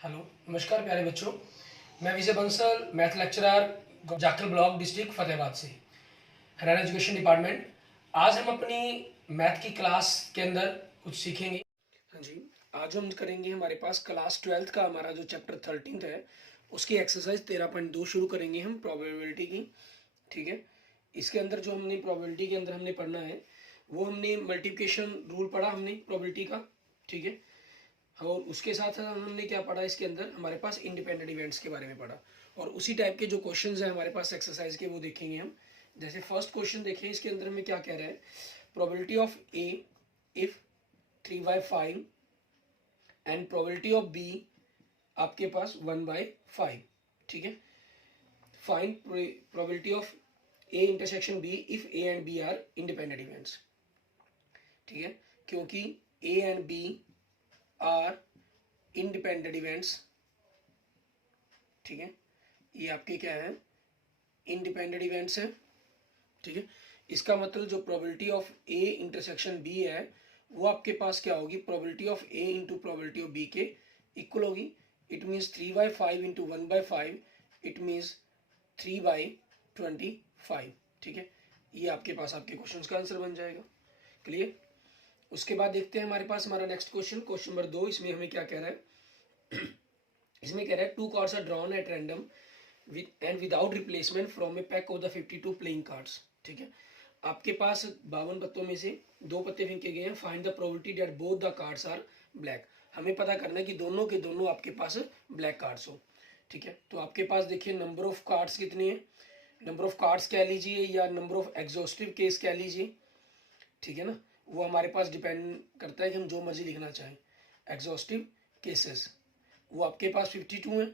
Hello, नमस्कार प्यारे बच्चों। मैं Vijay Bansal, math lecturer, Jakhal block, district Fatehabad से, हरियाणा एजुकेशन डिपार्टमेंट। आज हम अपनी मैथ की क्लास के अंदर कुछ सीखेंगे। हाँ जी, आज हम करेंगे हमारे पास क्लास 12th का हमारा जो चैप्टर 13 है उसकी एक्सरसाइज 13.2 शुरू करेंगे हम प्रोबेबिलिटी की। ठीक है, इसके अंदर जो हमने प्रोबेबिलिटी के अंदर हमने पढ़ना है वो हमने मल्टीप्लिकेशन रूल पढ़ा हमने प्रोबेबिलिटी का। ठीक है, और उसके साथ साथ हमने क्या पढ़ा, इसके अंदर हमारे पास इंडिपेंडेंट इवेंट्स के बारे में पढ़ा, और उसी टाइप के जो क्वेश्चंस हैं हमारे पास एक्सरसाइज के वो देखेंगे हम। जैसे फर्स्ट क्वेश्चन देखिए, इसके अंदर हमें क्या कह रहा है, probability of A if 3/5 and probability of B आपके पास 1/5। ठीक है, find probability of A intersection B if A and B are independent events. ठीक है, क्योंकि A and B are independent events. ठीक है, ये आपके क्या है, इंडिपेंडेंट इवेंट्स है। ठीक है, इसका मतलब जो probability of A intersection B है वो आपके पास क्या होगी, probability of A into probability of B के इक्वल होगी। It means 3/5 into 1/5, it means 3/25। ठीक है, ये आपके पास आपके क्वेश्चन का आंसर बन जाएगा। क्लियर। उसके बाद देखते हैं हमारे पास हमारा नेक्स्ट क्वेश्चन, क्वेश्चन नंबर 2। इसमें हमें क्या कह रहा है इसमें कह रहा है 2 cards are drawn at random and without replacement from a pack of the 52 playing cards. ठीक है, आपके पास 52 पत्तों में से 2 पत्ते फेंके गए हैं। Find the probability that both the cards are black. हमें पता करना है कि दोनों के दोनों आपके पास ब्लैक कार्ड्स हो। ठीक है, तो आपके पास देखिए नंबर ऑफ कार्ड्स कितने हैं, नंबर ऑफ कार्ड्स कह लीजिए या नंबर ऑफ एग्जॉस्टिव केस कह लीजिए। ठीक है ना, वो हमारे पास डिपेंड करता है कि हम जो मर्जी लिखना चाहें। एग्जॉस्टिव केसेस वो आपके पास 52 है।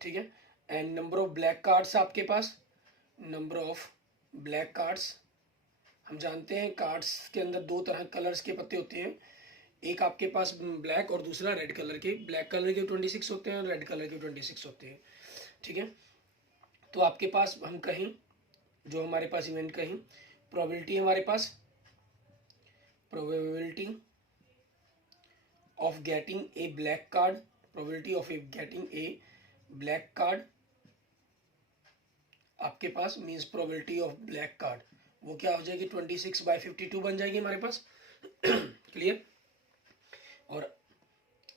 ठीक है, and number of black cards आपके पास, नंबर ऑफ ब्लैक कार्ड्स, हम जानते हैं कार्ड्स के अंदर 2 तरह कलर्स के पत्ते होते हैं, एक आपके पास ब्लैक और दूसरा रेड कलर के। ब्लैक कलर के 26 होते हैं और रेड कलर के 26 होते हैं। ठीक है, तो आपके पास हम कहीं जो हमारे पास इवेंट कहीं प्रोबेबिलिटी हमारे पास, probability of getting a black card, probability of getting a black card आपके पास means probability of black card वो क्या हो जाएगी, 26/52 बन जाएगी हमारे पास। क्लियर। और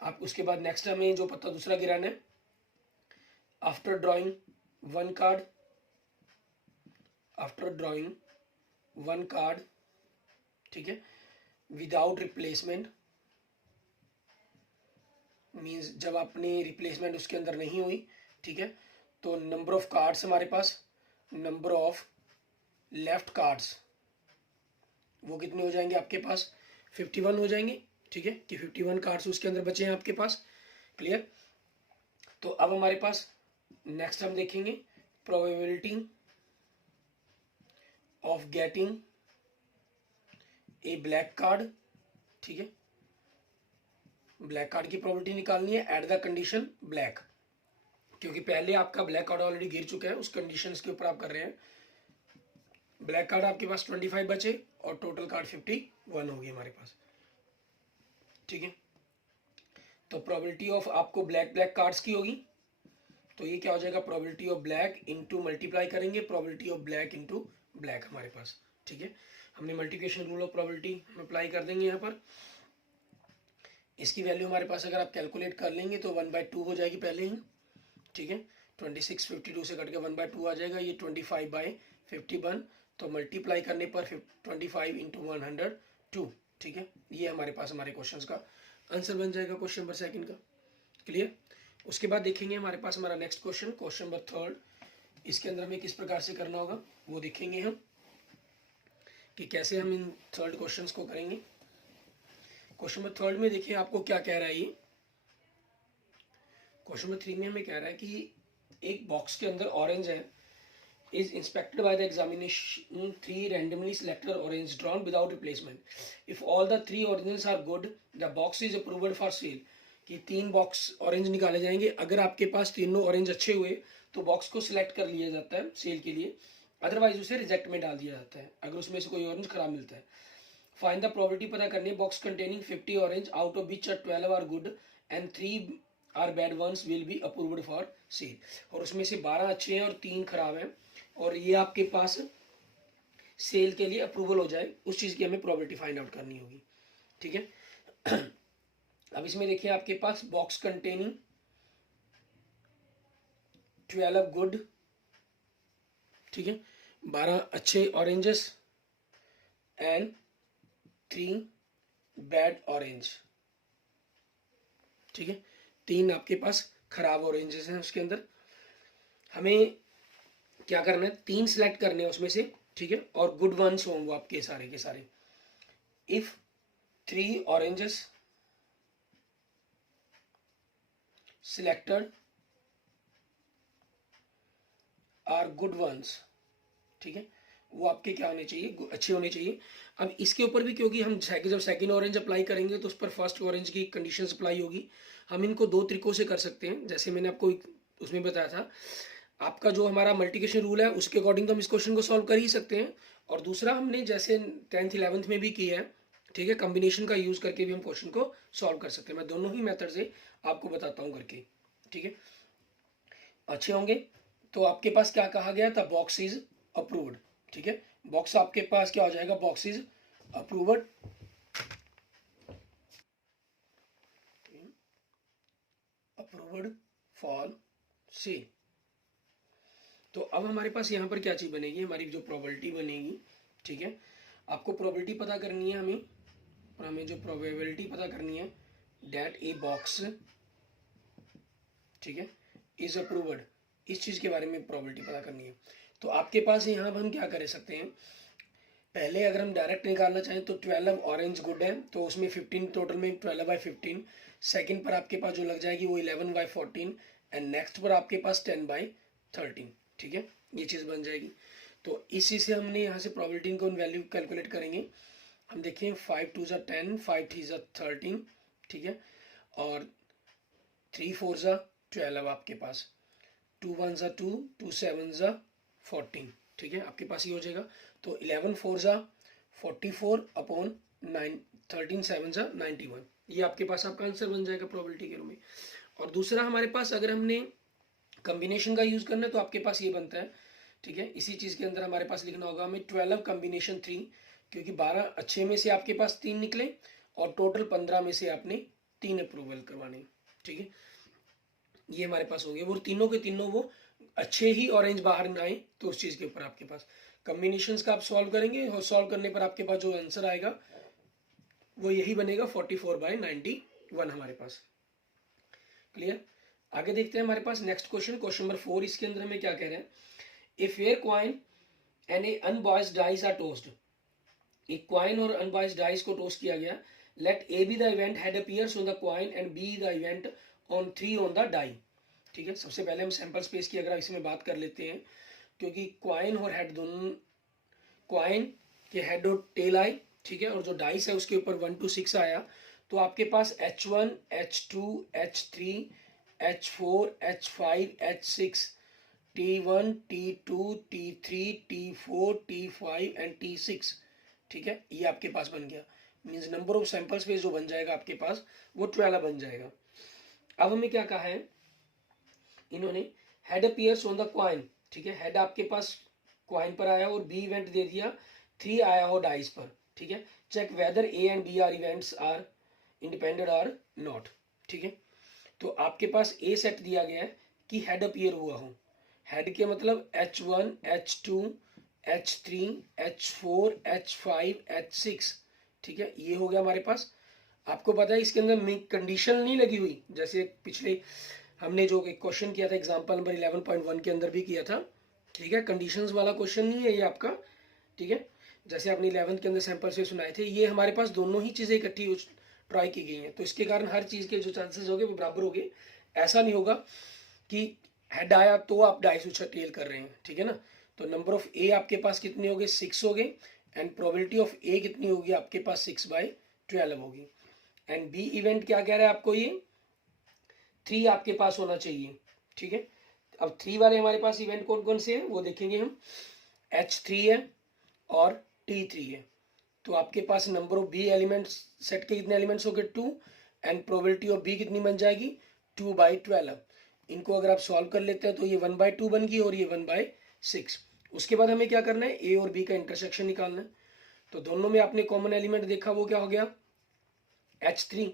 आप उसके बाद नेक्स्ट हमें जो पत्ता दूसरा गिराना है, after drawing one card, after drawing one card, ठीक है, विदाउट रिप्लेसमेंट मीन्स जब अपनी रिप्लेसमेंट उसके अंदर नहीं हुई। ठीक है, तो नंबर ऑफ कार्ड्स हमारे पास, नंबर ऑफ लेफ्ट कार्ड्स वो कितने हो जाएंगे आपके पास, 51 हो जाएंगे। ठीक है, कि 51 कार्ड्स उसके अंदर बचे हैं आपके पास। क्लियर। तो अब हमारे पास नेक्स्ट हम देखेंगे probability of getting a black card. ठीक है, ब्लैक कार्ड की प्रोबेबिलिटी निकालनी है एट द कंडीशन ब्लैक, क्योंकि पहले आपका ब्लैक कार्ड ऑलरेडी गिर चुका है, उस कंडीशंस के ऊपर आप कर रहे हैं। ब्लैक कार्ड आपके पास 25 बचे और टोटल कार्ड 51 होगी हमारे पास। ठीक है, तो प्रोबेबिलिटी ऑफ आपको ब्लैक कार्ड्स की होगी, तो ये क्या हो जाएगा, probability of black into multiply करेंगे probability of black into black हमारे पास। ठीक है, हमने मल्टीप्लिकेशन रूल ऑफ प्रोबेबिलिटी हम अप्लाई कर देंगे यहाँ पर। इसकी वैल्यू हमारे पास अगर आप कैलकुलेट कर लेंगे तो 1/2 हो जाएगी पहले ही। ठीक है, 26 52 से कट के 1/2 आ जाएगा, ये 25/51, तो मल्टीप्लाई करने पर 25 इंटू 102। ठीक है, ये हमारे पास हमारे क्वेश्चन का आंसर बन जाएगा क्वेश्चन नंबर 2 का। क्लियर। उसके बाद देखेंगे हमारे पास हमारा नेक्स्ट क्वेश्चन, क्वेश्चन नंबर 3। इसके अंदर हमें किस प्रकार से करना होगा वो देखेंगे हम, कि कैसे हम इन थर्ड क्वेश्चंस को करेंगे। क्वेश्चन नंबर 3 में देखिए आपको क्या कह रहा है, ये क्वेश्चन नंबर 3 में हमें कह रहा है कि एक बॉक्स के अंदर ऑरेंज है, is inspected by the examination 3 randomly selected orange drawn without replacement. If all the 3 oranges are good, the box is approved for sale. कि 3 बॉक्स ऑरेंज निकाले जाएंगे, अगर आपके पास तीनों ऑरेंज अच्छे हुए तो बॉक्स को सिलेक्ट कर लिया जाता है सेल के लिए, अदरवाइज उसे रिजेक्ट में डाल दिया जाता है अगर उसमें से कोई ऑरेंज खराब मिलता है। फाइंड द प्रोबेबिलिटी पता करनी है, box containing 50 orange out of which 12 are good and 3 are bad ones will be approved for sale. और उसमें से 12 अच्छे हैं और 3 खराब हैं, और ये आपके पास सेल के लिए अप्रूवल हो जाए उस चीज़ की हमें प्रोबेबिलिटी फाइंड आउट करनी होगी। ठीक है। अब इसमें देखिए आपके पास बॉक्स कंटेनिंग 12 गुड, ठीक है, 12 अच्छे ऑरेंजेस एंड 3 बैड ऑरेंज। ठीक है, 3 आपके पास खराब ऑरेंजेस हैं उसके अंदर। हमें क्या करना है, 3 सिलेक्ट करने हैं उसमें से, ठीक है, और गुड वंस हों वो आपके सारे के सारे। If 3 oranges selected are good ones, ठीक है, वो आपके क्या होने चाहिए, अच्छे होने चाहिए। अब इसके ऊपर भी क्योंकि हम जब सेकंड ऑरेंज अप्लाई करेंगे तो उस पर फर्स्ट ऑरेंज की कंडीशन अप्लाई होगी। हम इनको 2 तरीकों से कर सकते हैं, जैसे मैंने आपको उसमें बताया था, आपका जो हमारा मल्टीप्लिकेशन रूल है उसके अकॉर्डिंग तो हम इस क्वेश्चन को सॉल्व कर ही सकते हैं, और दूसरा हमने जैसे 10th 11th में भी किया है, ठीक है, कॉम्बिनेशन का यूज करके भी हम क्वेश्चन को सॉल्व कर सकते हैं। मैं दोनों ही मेथड से आपको बताता हूँ करके, ठीक है, अच्छे होंगे। तो आपके पास क्या कहा गया था, बॉक्स इज अप्रूव्ड, ठीक है, बॉक्स आपके पास क्या हो जाएगा, box is approved, approved for cell. तो अब हमारे पास यहाँ पर क्या चीज़ बनेगी, हमारी जो प्रोबेबिलिटी बनेगी, ठीक है, आपको प्रोबेबिलिटी पता करनी है हमें जो प्रोबेबिलिटी पता करनी है, डेट ए बॉक्स, ठीक है, इज अप्रूव्ड, इस चीज़ के बारे में प्रोबेबिलिटी पता करनी है। तो आपके पास यहाँ पर हम क्या कर सकते हैं, पहले अगर हम डायरेक्ट निकालना चाहें तो 12 ऑरेंज गुड है, तो उसमें 15 टोटल में 12/15, सेकंड पर आपके पास जो लग जाएगी वो 11/14, एंड नेक्स्ट पर आपके पास 10/13, ठीक है, ये चीज़ बन जाएगी। तो इस चीज़ से हमने यहाँ से प्रोबेबिलिटी को वैल्यू कैलकुलेट करेंगे। हम देखें 5 2 ज़ा 10, 5 3 ज़ा 13, ठीक है, और 3 4 ज़ा 12 आपके पास, 2 1 ज़ा 2, 2 7 ज़ा 14, ठीक है, आपके पास ये हो जाएगा। तो 11 4 ज़ा 44 अपॉन 9, 13 7 ज़ा 91, ये आपके पास आपका आंसर बन जाएगा प्रोबेबिलिटी के रूप में। और दूसरा हमारे पास अगर हमने कॉम्बिनेशन का यूज़ करना है तो आपके पास ये बनता है, ठीक है, इसी चीज़ के अंदर हमारे पास लिखना होगा हमें 12 कॉम्बिनेशन 3, क्योंकि 12 अच्छे में से आपके पास 3 निकले और टोटल 15 में से आपने 3 अप्रूवल करवाने, ठीक है, ये हमारे पास हो गया। वो तीनों के तीनों वो अच्छे ही ऑरेंज बाहर ना आए, तो उस चीज़ के ऊपर आपके पास कॉम्बिनेशंस का आप सॉल्व करेंगे, और सॉल्व करने पर आपके पास जो आंसर आएगा वो यही बनेगा 44/91 हमारे पास। क्लियर, आगे देखते हैं हमारे पास नेक्स्ट क्वेश्चन, क्वेश्चन नंबर 4। इसके अंदर हमें क्या कह रहे हैं, a fair coin and a unbiased dice are tossed, एक क्वाइन और अनबॉयस्ड डाइस को टोस्ट किया गया, let A be the event head appears on the coin and B the event on 3 on the die. ठीक है, सबसे पहले हम सैंपल स्पेस की अगर इसमें बात कर लेते हैं, क्योंकि क्वाइन और हेड दोनों, क्वाइन के हेड और टेल आए, ठीक है, और जो डाइस है उसके ऊपर 1 to 6 आया, तो आपके पास H1 H2 H3 H4 H5 H6 T1 T2 T3 T4 T5 and T6, ठीक है, ये आपके पास बन गया। Means number of sample space जो बन जाएगा आपके पास वो 12 बन जाएगा। अब हमें क्या कहा है, इन्होंने head appears on the coin, ठीक है, हेड आपके पास क्वाइन पर आया और बी इवेंट दे दिया 3 आया हो डाइस पर, ठीक है, check whether A and B are events are independent or not, ठीक है। तो आपके पास ए सेट दिया गया है कि हेड अपीयर हुआ हो, हेड के मतलब H1 H2 H3 H4 H5 H6, ठीक है, ये हो गया हमारे पास। आपको पता है इसके अंदर कंडीशन नहीं लगी हुई, जैसे पिछले हमने जो एक क्वेश्चन किया था एग्जांपल नंबर 11.1 के अंदर भी किया था, ठीक है, कंडीशंस वाला क्वेश्चन नहीं है ये आपका, ठीक है, जैसे आपने 11th के अंदर सैंपल से सुनाए थे, ये हमारे पास दोनों ही चीज़ें इकट्ठी ट्राई की गई हैं, तो इसके कारण हर चीज़ के जो चांसेस होंगे वो बराबर होंगे। ऐसा नहीं होगा कि हेड आया तो आप डाइस उछल कर रहे हैं, ठीक है ना। तो नंबर ऑफ ए आपके पास कितने हो गए, 6 हो गए, एंड प्रोबेबिलिटी ऑफ ए कितनी होगी आपके पास 6/12 होगी। एंड बी इवेंट क्या कह रहा है आपको, ये 3 आपके पास होना चाहिए, ठीक है। अब 3 वाले हमारे पास इवेंट कौन कौन से हैं वो देखेंगे हम, H3 है और T3 है। तो आपके पास number of B elements set के कितने एलिमेंट्स हो गए 2, एंड प्रोबेबिलिटी ऑफ बी कितनी बन जाएगी 2/12। इनको अगर आप सॉल्व कर लेते हैं तो ये 1/2 बन गई और ये 1/6। उसके बाद हमें क्या करना है, ए और बी का इंटरसेक्शन निकालना है। तो दोनों में आपने कॉमन एलिमेंट देखा, वो क्या हो गया, H3।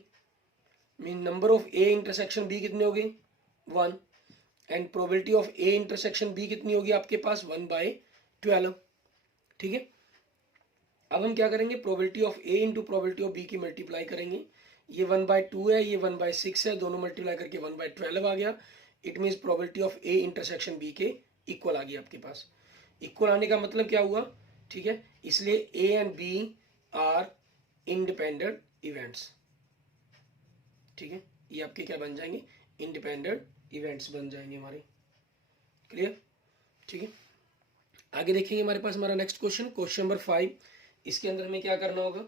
Mean number of A intersection B कितने हो गए, 1। And probability of A intersection B कितनी होगी आपके पास, 1/12। ठीक है। अब हम क्या करेंगे, probability of A into probability of B की मल्टीप्लाई करेंगे। ये 1/2 है, ये 1/6 है, दोनों मल्टीप्लाई करके 1/12 आ गया। It means probability of A intersection B के इक्वल आ गई आपके पास। इक्वल आने का मतलब क्या हुआ, ठीक है, इसलिए A and B are independent events. ठीक है, ये आपके क्या बन जाएंगे, इंडिपेंडेंट इवेंट्स बन जाएंगे हमारे। क्लियर। ठीक है, आगे देखेंगे हमारे पास हमारा नेक्स्ट क्वेश्चन, क्वेश्चन नंबर 5। इसके अंदर हमें क्या करना होगा,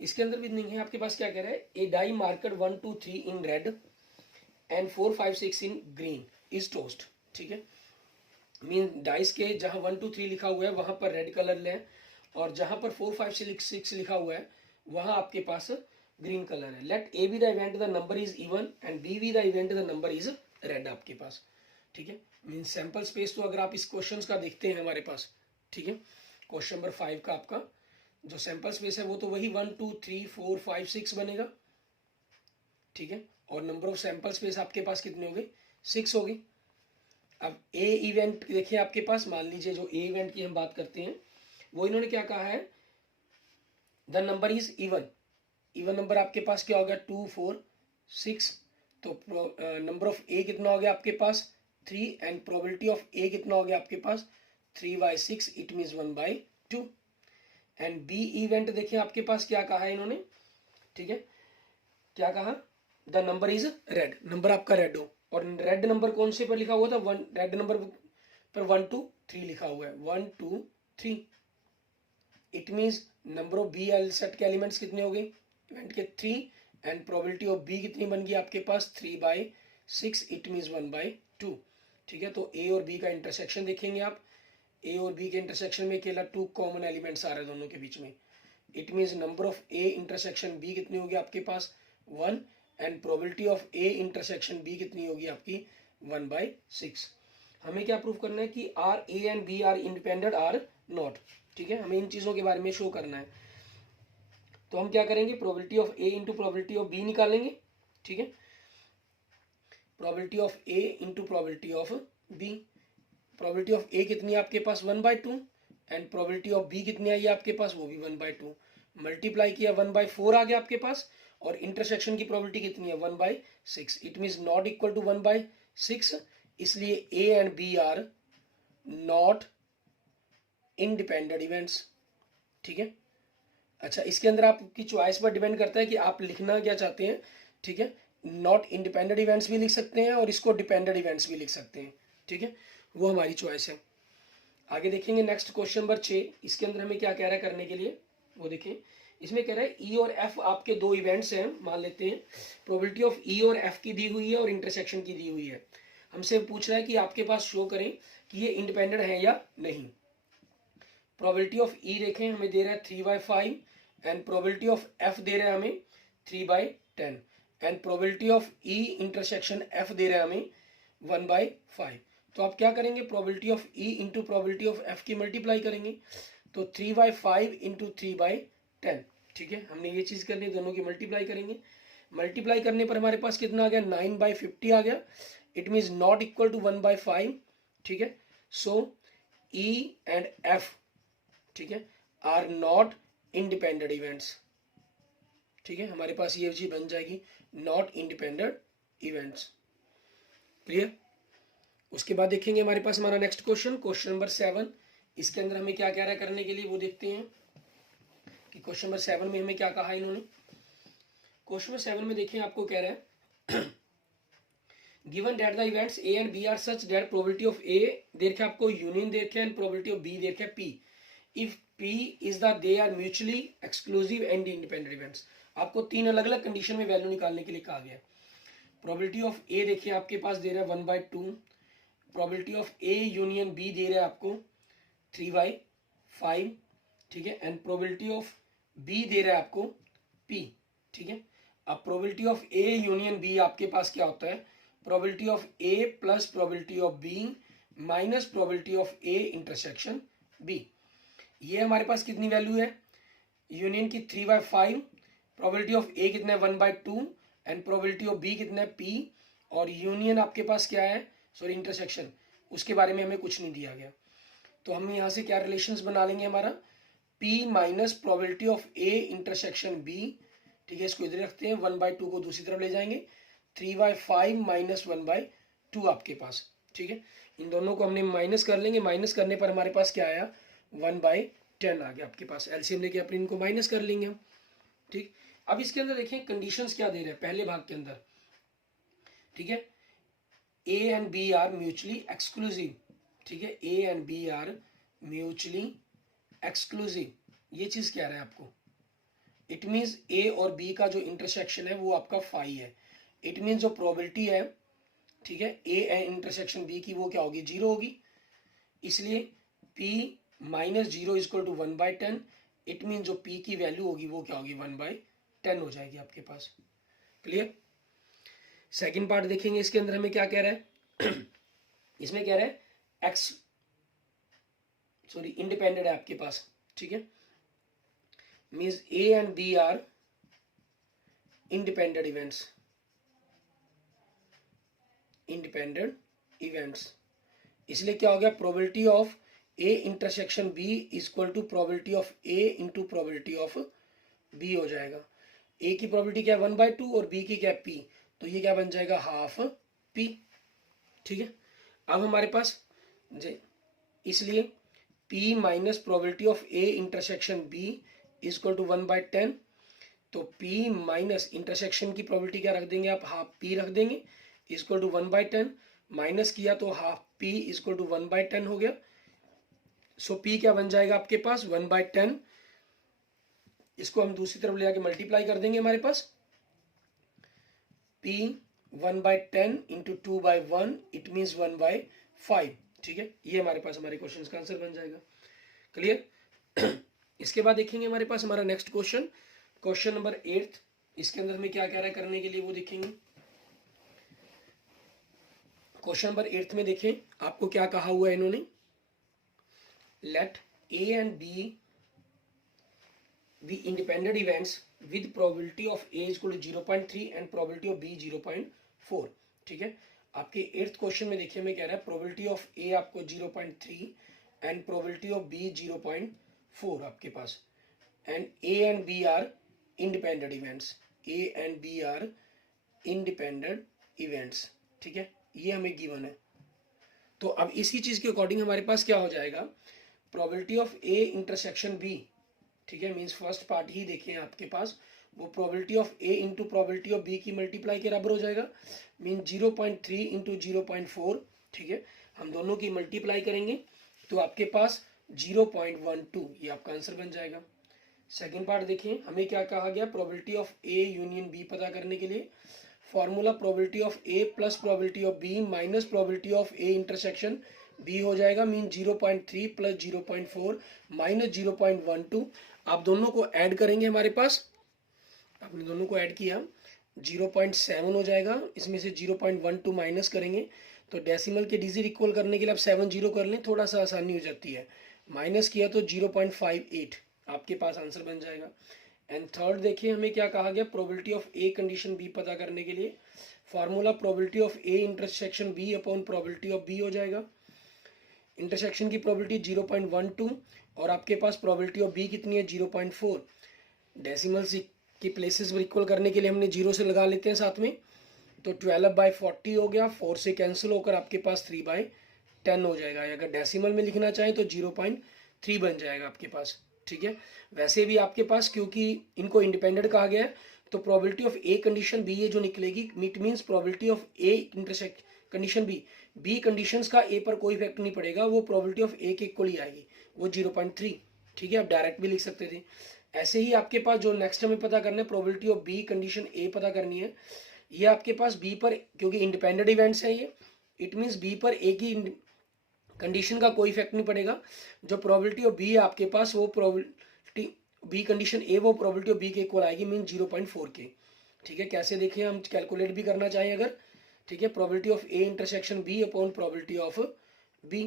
इसके अंदर भी नहीं है आपके पास, क्या कह रहा है, a die marked 1 2 3 in red and 4 5 6 in green is tossed. ठीक है, मीन डाइस के जहां 1 2 3 लिखा हुआ है वहां पर रेड कलर लें, और जहां पर 4 5 6 लिखा हुआ है वहां आपके पास ग्रीन कलर है। Let A be the event the number is even and B be the event the number is red आपके पास। ठीक है, मीन सैंपल स्पेस तो अगर आप इस क्वेश्चन का देखते हैं हमारे पास, ठीक है, क्वेश्चन नंबर 5 का आपका जो सैंपल स्पेस है वो तो वही 1 2 3 4 5 6 बनेगा। ठीक है, और नंबर ऑफ सैंपल स्पेस आपके पास कितने हो गए, 6 हो गए। अब ए इवेंट देखिए आपके पास, मान लीजिए जो ए इवेंट की हम बात करते हैं वो इन्होंने क्या कहा है, the number is even. Even number आपके पास क्या हो गया, 2 4 6। तो नंबर ऑफ ए कितना हो गया आपके पास, 3। एंड प्रोबेबिलिटी ऑफ ए कितना हो गया आपके पास, 3/6। It means 1/2। And B event देखिए आपके पास क्या कहा है इन्होंने, ठीक है, क्या कहा, the number is red, number आपका रेड हो। और रेड नंबर कौन से पर लिखा हुआ था, रेड नंबर पर 1 2 3 लिखा हुआ है, 1 2 3। It means number of B L set के एलिमेंट्स कितने हो गए, इवेंट के 3। एंड प्रोबेबिलिटी ऑफ बी कितनी बन गई आपके पास, 3/6। It means 1/2। ठीक है, तो ए और बी का इंटरसेक्शन देखेंगे आप, ए और बी के इंटरसेक्शन में केवल 2 कॉमन एलिमेंट्स आ रहे हैं दोनों के बीच में। It means number of A intersection B कितनी होगी आपके पास, 1। And probability of A intersection B कितनी होगी आपकी, 1/6। हमें क्या प्रूव करना है कि are A and B are independent or not. ठीक है, हमें इन चीज़ों के बारे में शो करना है। तो हम क्या करेंगे, probability of A into probability of B निकालेंगे। ठीक है, probability of A into probability of B. Probability of A कितनी है आपके पास, 1/2। एंड प्रोबेबिलिटी ऑफ बी कितनी आई है आपके पास, वो भी 1/2। मल्टीप्लाई किया 1/4 आ गया आपके पास। और इंटरसेक्शन की प्रोबेबिलिटी कितनी है, 1/6। It means not equal to 1/6। इसलिए A and B are not independent events. ठीक है, अच्छा, इसके अंदर आपकी चॉइस पर डिपेंड करता है कि आप लिखना क्या चाहते हैं। ठीक है, नॉट इंडिपेंडेंट इवेंट्स भी लिख सकते हैं और इसको डिपेंडेंट इवेंट्स भी लिख सकते हैं। ठीक है, वो हमारी चॉइस है। आगे देखेंगे नेक्स्ट क्वेश्चन नंबर 6। इसके अंदर हमें क्या कह रहा है करने के लिए, वो देखें। इसमें कह रहा है ई और एफ आपके दो इवेंट्स हैं, मान लेते हैं। प्रोबेबिलिटी ऑफ ई और एफ की दी हुई है और इंटरसेक्शन की दी हुई है। हमसे पूछ रहा है कि आपके पास शो करें कि ये इंडिपेंडेंट है या नहीं। प्रोबेबिलिटी ऑफ ई देखें, हमें दे रहा है 3/5। एंड प्रोबेबिलिटी ऑफ एफ दे रहा है हमें 3/10। And probability of E intersection F दे रहा है हमें 1/5। तो आप क्या करेंगे, probability of E into probability of F की मल्टीप्लाई करेंगे। तो 3/5 इंटू 3/10। ठीक है, हमने ये चीज़ करनी है, दोनों की मल्टीप्लाई करेंगे। मल्टीप्लाई करने पर हमारे पास कितना आ गया, 9/50 आ गया। It means not equal to 1/5। ठीक है, सो ई एंड एफ, ठीक है, आर नॉट इंडिपेंडेंट इवेंट्स। ठीक है, हमारे पास ये चीज बन जाएगी, नॉट इंडिपेंडेंट इवेंट्स। क्लियर। उसके बाद देखेंगे हमारे पास हमारा नेक्स्ट क्वेश्चन, क्वेश्चन नंबर 7। इसके अंदर हमें क्या कह रहा है करने के लिए, वो देखते हैं कि क्वेश्चन नंबर 7 में हमें क्या कहा इन्होंने। क्वेश्चन नंबर 7 में देखिए आपको कह रहा है given that the events A and B are such that probability of A दे रखा है आपको यूनियन दे रखा है एंड प्रोबेबिलिटी ऑफ बी दे रखा है P. If P is the they are mutually exclusive and independent events. आपको 3 अलग अलग कंडीशन में वैल्यू निकालने के लिए कहा गया। प्रोबेबिलिटी ऑफ ए देखिए आपके पास दे रहा है 1/2। Probability of A union B दे रहा है आपको 3/5। ठीक है, एंड प्रोबेबिलिटी ऑफ बी दे रहा है आपको पी। ठीक है, अब probability of A union B आपके पास क्या होता है, probability of A plus probability of B minus probability of A intersection B. ये हमारे पास कितनी वैल्यू है, यूनियन की 3/5, प्रोबेबिलिटी ऑफ ए कितना है 1/2 एंड प्रोबेबिलिटी ऑफ बी कितना है पी, और यूनियन आपके पास क्या है, सॉरी इंटरसेक्शन, उसके बारे में हमें कुछ नहीं दिया गया। तो हम यहाँ से क्या रिलेशंस बना लेंगे, हमारा P minus probability of A intersection B, ठीक है, इसको इधर रखते हैं, 1/2 को दूसरी तरफ ले जाएंगे, 3/5 माइनस 1/2 आपके पास, ठीक है। इन दोनों को हमने माइनस कर लेंगे, माइनस करने पर हमारे पास क्या आया, 1/10 आ गया आपके पास। एलसीएम लेके अपने इनको माइनस कर लेंगे हम, ठीक। अब इसके अंदर देखें कंडीशंस क्या दे रहे हैं पहले भाग के अंदर, ठीक है, A and B are mutually exclusive, ठीक है, A and B are mutually exclusive, ये चीज कह रहा है आपको। इट मीन्स A और B का जो इंटरसेक्शन है वो आपका फाई है। इट मीन्स जो प्रोबेबिलिटी है, ठीक है, A एंड इंटरसेक्शन B की वो क्या होगी, 0 होगी। इसलिए P minus 0 equal to 1/10। It mean जो P की वैल्यू होगी वो क्या होगी, 1/10 हो जाएगी आपके पास। क्लियर। सेकेंड पार्ट देखेंगे, इसके अंदर हमें क्या कह रहा है इसमें कह रहा है एक्स, सॉरी इंडिपेंडेंट है आपके पास, ठीक है, means A and B are independent events, independent events. इसलिए क्या हो गया, probability of A intersection B equal to probability of A into probability of B हो जाएगा। A की प्रोबेबिलिटी क्या है 1/2 और B की क्या है P, तो ये क्या बन जाएगा हाफ P, ठीक है। अब हमारे पास इसलिए P minus probability of A intersection B equal to 1/10, तो P माइनस इंटरसेक्शन की प्रोबेबिलिटी क्या रख देंगे आप, हाफ P रख देंगे, इक्वल टू 1/10, माइनस किया तो हाफ P इक्वल टू 1/10 हो गया। सो P क्या बन जाएगा आपके पास 1/10, इसको हम दूसरी तरफ ले जाके मल्टीप्लाई कर देंगे, हमारे पास P 1/10 इंटू 2/1 इट मीन्स 1/5, ठीक है। ये हमारे पास हमारे क्वेश्चन का आंसर बन जाएगा। क्लियर। इसके बाद देखेंगे हमारे पास हमारा नेक्स्ट क्वेश्चन, क्वेश्चन नंबर 8। इसके अंदर हमें क्या कह रहा है करने के लिए वो देखेंगे। क्वेश्चन नंबर 8 में देखें आपको क्या कहा हुआ है इन्होंने, let A and B the independent events with probability of A equal to 0.3 and probability of B 0.4, ठीक है। आपके 8th क्वेश्चन में देखिए हमें कह रहा है प्रोबेबिलिटी ऑफ A आपको 0.3 एंड प्रोबेबिलिटी ऑफ B 0.4 आपके पास, and A and B are independent events, A and B are independent events, ठीक है, ये हमें गिवन है। तो अब इसी चीज के अकॉर्डिंग हमारे पास क्या हो जाएगा, probability of A intersection B, ठीक है, मीन्स फर्स्ट पार्ट ही देखें आपके पास, वो probability of A into probability of B की मल्टीप्लाई के बराबर हो जाएगा, मीन 0.3 इंटू 0.4, ठीक है। हम दोनों की मल्टीप्लाई करेंगे तो आपके पास 0.12, ये आपका आंसर बन जाएगा। सेकेंड पार्ट देखें, हमें क्या कहा गया, probability of A union B पता करने के लिए formula probability of A plus probability of B minus probability of A intersection B हो जाएगा, मीन 0.3 प्लस 0.4 माइनस 0.12। आप दोनों को ऐड करेंगे, हमारे पास आपने दोनों को ऐड किया 0.7 हो जाएगा, इसमें से 0.12 माइनस करेंगे तो डेसिमल के डिजिट इक्वल करने के लिए आप 7 0 कर लें, थोड़ा सा आसानी हो जाती है, माइनस किया तो 0.58 आपके पास आंसर बन जाएगा। एंड थर्ड देखिए हमें क्या कहा गया, probability of A condition B पता करने के लिए formula probability of A intersection B upon probability of B हो जाएगा। इंटरसेक्शन की प्रोबेबिलिटी 0.12 और आपके पास प्रोबेबिलिटी ऑफ B कितनी है 0.4। डेसिमल्स की प्लेसेस पर इक्वल करने के लिए हमने 0 से लगा लेते हैं साथ में, तो 12/40 हो गया, 4 से कैंसिल होकर आपके पास 3/10 हो जाएगा। अगर डेसिमल में लिखना चाहें तो 0.3 बन जाएगा आपके पास, ठीक है। वैसे भी आपके पास क्योंकि इनको इंडिपेंडेंट कहा गया है तो probability of A condition B ये जो निकलेगी, it means probability of A intersect condition B conditions का A पर कोई इफेक्ट नहीं पड़ेगा, वो प्रोबेबिलिटी ऑफ A के इक्वल ही आएगी, वो 0.3, ठीक है। आप डायरेक्ट भी लिख सकते थे। ऐसे ही आपके पास जो नेक्स्ट हमें पता करना है probability of B condition A पता करनी है, ये आपके पास B पर, क्योंकि इंडिपेंडेंट इवेंट्स हैं ये, इट मीन्स B पर A की कंडीशन का कोई इफेक्ट नहीं पड़ेगा। जो प्रोबेबिलिटी ऑफ B है आपके पास वो प्रोबेबिलिटी B कंडीशन A वो प्रोबेबिलिटी ऑफ B के इक्वल आएगी, मीन 0.4 के, ठीक है, कैसे देखें, हम कैलकुलेट भी करना चाहें अगर, ठीक है, probability of A intersection B upon probability of B.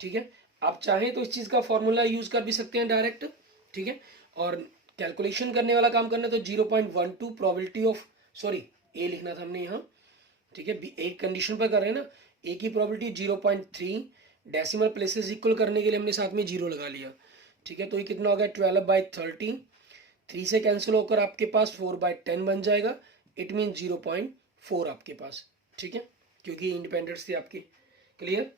ठीक है, आप चाहें तो इस चीज़ का फॉर्मूला यूज़ कर भी सकते हैं डायरेक्ट। ठीक है, और कैलकुलेशन करने वाला काम करना तो 0.12 प्रोबेबिलिटी ऑफ, सॉरी ए लिखना था हमने यहाँ। ठीक है, एक कंडीशन पर कर रहे हैं ना, ए की प्रोबेबिलिटी 0.3, डेसिमल प्लेसेस इक्वल करने के लिए हमने साथ में 0 लगा लिया। ठीक है, तो ये कितना हो गया 12/30, 3 से कैंसिल होकर आपके पास 4/10 बन जाएगा। इट मीन 0.4 आपके पास। ठीक है, क्योंकि इंडिपेंडेंस थी आपकी। क्लियर।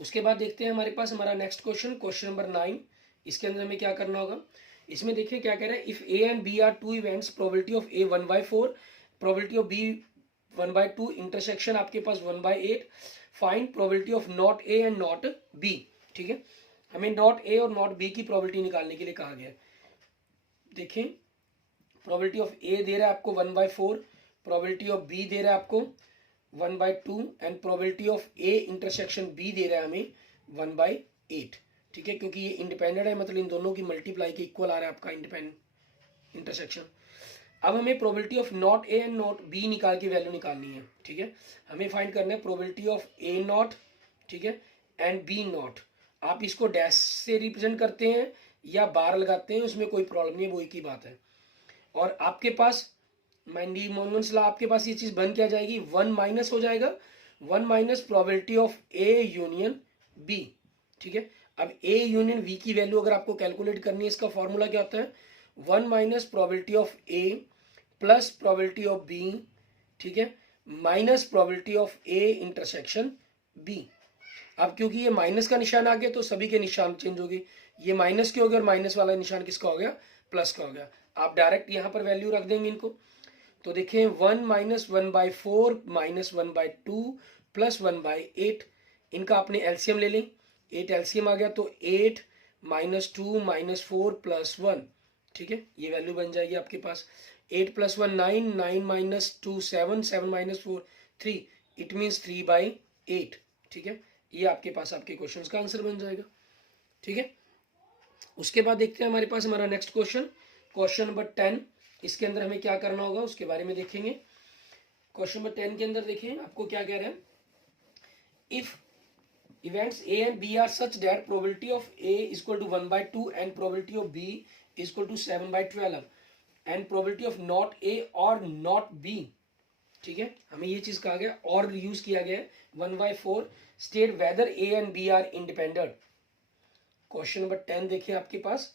उसके बाद देखते हैं हमारे पास हमारा नेक्स्ट क्वेश्चन, क्वेश्चन नंबर 9। इसके अंदर हमें क्या करना होगा, इसमें देखिए क्या कह रहा है, if A and B are two events, probability of A 1/4, probability of B 1/2, intersection आपके पास 1/8, find probability of not A and not B. ठीक है, हमें नॉट ए और नॉट बी की प्रोबेबिलिटी निकालने के लिए कहा गया है। देखें, प्रोबेबिलिटी ऑफ ए दे रहा है आपको 1/4, प्रोबेबिलिटी ऑफ बी दे रहा है आपको 1/2 and probability of A intersection B दे रहा है हमें 1/8। ठीक है, क्योंकि ये इंडिपेंडेंट है, मतलब इन दोनों की मल्टीप्लाई के इक्वल आ रहा है आपका इंडिपेंडेंट इंटरसेक्शन। अब हमें probability of not A and not B निकाल के वैल्यू निकालनी है। ठीक है, हमें फाइंड करना है प्रोबेबिलिटी ऑफ ए नॉट, ठीक है, एंड बी नॉट। आप इसको डैश से रिप्रेजेंट करते हैं या बार लगाते हैं, उसमें कोई प्रॉब्लम नहीं है, वो एक ही बात है। और आपके पास डी मॉर्गन्स लॉ, आपके पास ये चीज़ बन क्या जाएगी, 1 माइनस हो जाएगा, 1 minus probability of A union B. ठीक है, अब ए यूनियन बी की वैल्यू अगर आपको कैलकुलेट करनी है, इसका फॉर्मूला क्या होता है, 1 minus probability of A plus probability of B, ठीक है, minus probability of A intersection B. अब क्योंकि ये माइनस का निशान आ गया तो सभी के निशान चेंज हो गए, ये माइनस के हो गया और माइनस वाला निशान किसका हो गया, प्लस का हो गया। आप डायरेक्ट यहाँ पर वैल्यू रख देंगे इनको, तो देखें 1 माइनस 1/4 माइनस 1/2 प्लस 1/8, इनका आपने एलसीएम ले लें, 8 एलसीएम आ गया तो 8 माइनस 2 माइनस 4 प्लस 1। ठीक है, ये वैल्यू बन जाएगी आपके पास 8 plus 1 9, 9 minus 2 7, 7 minus 4 3, it means 3/8। ठीक है, ये आपके पास आपके क्वेश्चन का आंसर बन जाएगा। ठीक है, उसके बाद देखते हैं हमारे पास हमारा नेक्स्ट क्वेश्चन, क्वेश्चन नंबर 10। इसके अंदर हमें क्या करना होगा उसके बारे में देखेंगे। क्वेश्चन नंबर 10 के अंदर देखिए आपको क्या कह रहा है, if events A and B are such that probability of A is equal to 1/2 and probability of B is equal to 7/12 and probability of not A और नॉट बी। ठीक है, हमें ये चीज कहा गया और यूज किया गया है 1/4, state whether A and B are independent. Question number 10 देखिए आपके पास,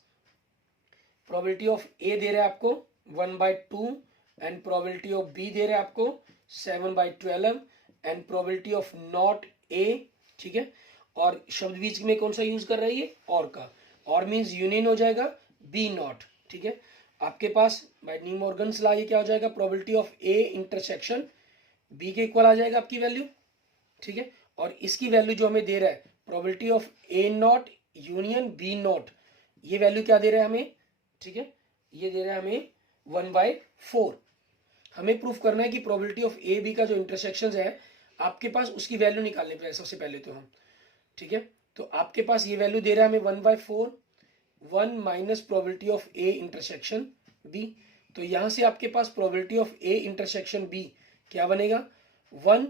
प्रोबेबिलिटी ऑफ ए दे रहा है आपको 1/2 एंड प्रोबेबिलिटी ऑफ बी दे रहा है आपको 7/12 एंड प्रोबेबिलिटी ऑफ नॉट ए। ठीक है, और शब्द बीच में कौन सा यूज कर रही है, और का, और मीन्स यूनियन हो जाएगा बी नॉट। ठीक है, आपके पास बाय डी मॉर्गन्स लॉ ये क्या हो जाएगा, probability of A intersection B के इक्वल आ जाएगा आपकी वैल्यू। ठीक है, और इसकी वैल्यू जो हमें दे रहा है probability of A not union B not, ये वैल्यू क्या दे रहा है हमें, ठीक है, ये दे रहा है हमें 1/4। हमें प्रूफ करना है कि प्रोबेबिलिटी ऑफ ए बी का जो इंटरसेक्शन है आपके पास, उसकी वैल्यू निकालनी पड़ेगी सबसे पहले तो हम। ठीक है, तो आपके पास ये वैल्यू दे रहा है हमें 1/4, 1 minus probability of A intersection B. तो यहां से आपके पास probability of A intersection B क्या बनेगा, 1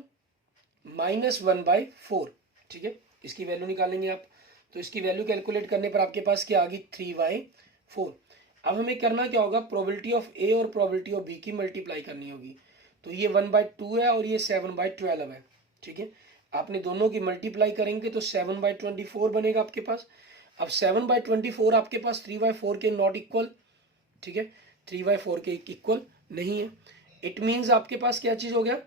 माइनस 1/4। ठीक है, इसकी वैल्यू निकालेंगे आप, तो इसकी वैल्यू कैलकुलेट करने पर आपके पास क्या आ गई 3/4। अब हमें करना क्या होगा, प्रोबेबिलिटी ऑफ ए और प्रोबेबिलिटी ऑफ बी की मल्टीप्लाई करनी होगी। तो ये 1/2 है और ये 7/12 है। ठीक है, आपने दोनों की मल्टीप्लाई करेंगे तो 7/24 बनेगा आपके पास। अब 7/24 आपके पास 3/4 के नॉट इक्वल। ठीक है, 3/4 के इक्वल नहीं है, इट मीन्स आपके पास क्या चीज़ हो गया।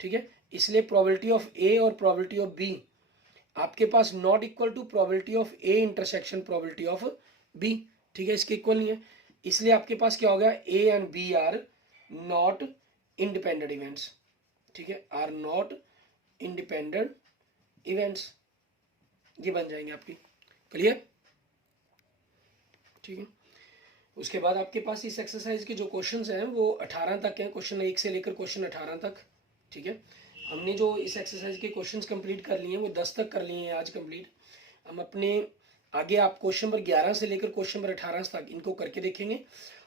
ठीक है, इसलिए प्रोबेबिलिटी ऑफ ए और प्रोबेबिलिटी ऑफ बी आपके पास not equal to probability of A intersection probability of B. ठीक है, इसके इक्वल नहीं है, इसलिए आपके पास क्या हो गया, A and B are not independent events. ठीक है, आर नॉट इंडिपेंडेंट इवेंट्स, ये बन जाएंगे आपकी। क्लियर। ठीक है, उसके बाद आपके पास इस एक्सरसाइज के जो क्वेश्चंस हैं वो 18 तक हैं, क्वेश्चन 1 से लेकर क्वेश्चन 18 तक। ठीक है, हमने जो इस एक्सरसाइज के क्वेश्चंस कंप्लीट कर लिए हैं वो 10 तक कर लिए हैं आज कंप्लीट। हम अपने आगे आप क्वेश्चन नंबर 11 से लेकर क्वेश्चन नंबर 18 तक इनको करके देखेंगे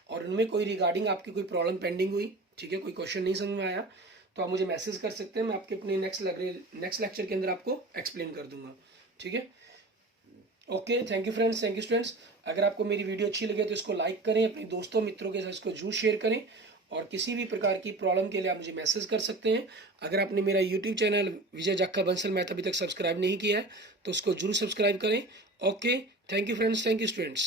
और उनमें कोई रिगार्डिंग आपकी कोई प्रॉब्लम पेंडिंग हुई, ठीक है, कोई क्वेश्चन नहीं समझ में आया, तो आप मुझे मैसेज कर सकते हैं, मैं आपके अपने नेक्स्ट लेक्चर के अंदर आपको एक्सप्लेन कर दूंगा, ठीक है। Okay, thank you friends, thank you students. अगर आपको मेरी वीडियो अच्छी लगे तो इसको लाइक करें, अपने दोस्तों मित्रों के साथ इसको जरूर शेयर करें, और किसी भी प्रकार की प्रॉब्लम के लिए आप मुझे मैसेज कर सकते हैं। अगर आपने मेरा यूट्यूब चैनल विजय जाखल बंसल मैथ अभी तक सब्सक्राइब नहीं किया है तो उसको जरूर सब्सक्राइब करें। Okay, thank you friends, thank you students.